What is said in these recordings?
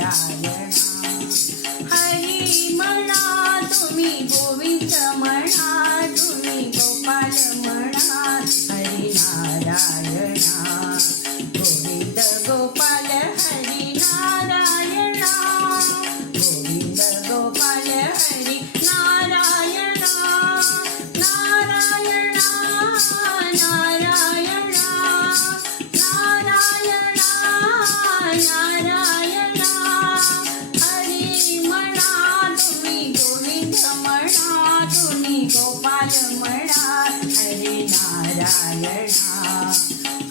Yeah.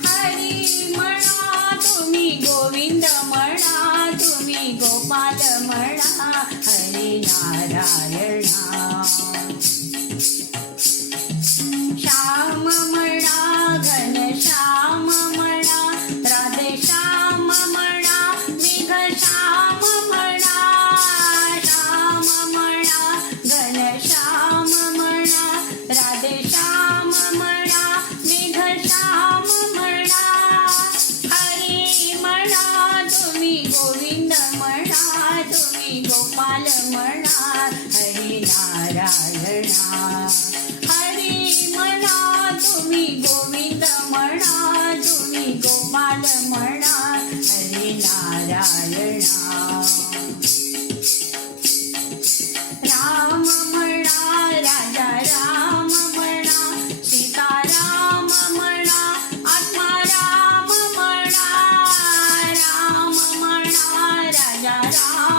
Hari म्हणा तुम्ही गोविंद म्हणा तुम्ही गोपाल म्हणा हरी नारायणा। म्हणा हरी म्हणा तुम्ही गोविंद म्हणा तुम्ही गोपाल म्हणा हरी नारायणा. राम म्हणा राजा राम म्हणा सीता म्हणा आत्मा राम म्हणा राम म्हणा राजा राम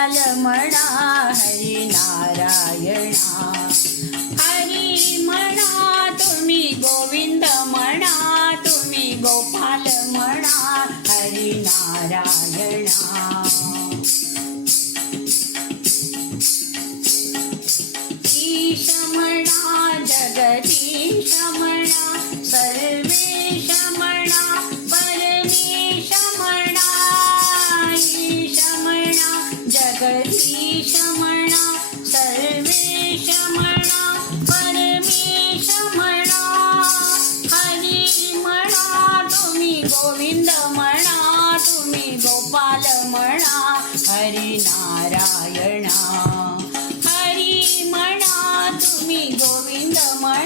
गोपाल म्हणा हरी नारायणा. हरी म्हणा तुम्ही गोविंद म्हणा तुम्ही गोपाल म्हणा हरी नारायणा. ईश म्हणा जगदीश म्हणा सर्वेश म्हणा म्हणा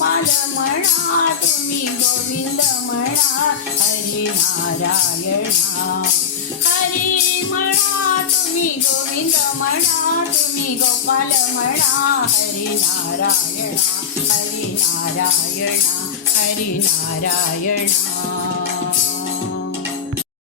तुम्ही गोपाल म्हणा तुम्ही गोविंद म्हणा हरी नारायणा हरी म्हणा तुम्ही गोविंद म्हणा तुम्ही गोपाल म्हणा हरी नारायणा हरी नारायणा हरी नारायणा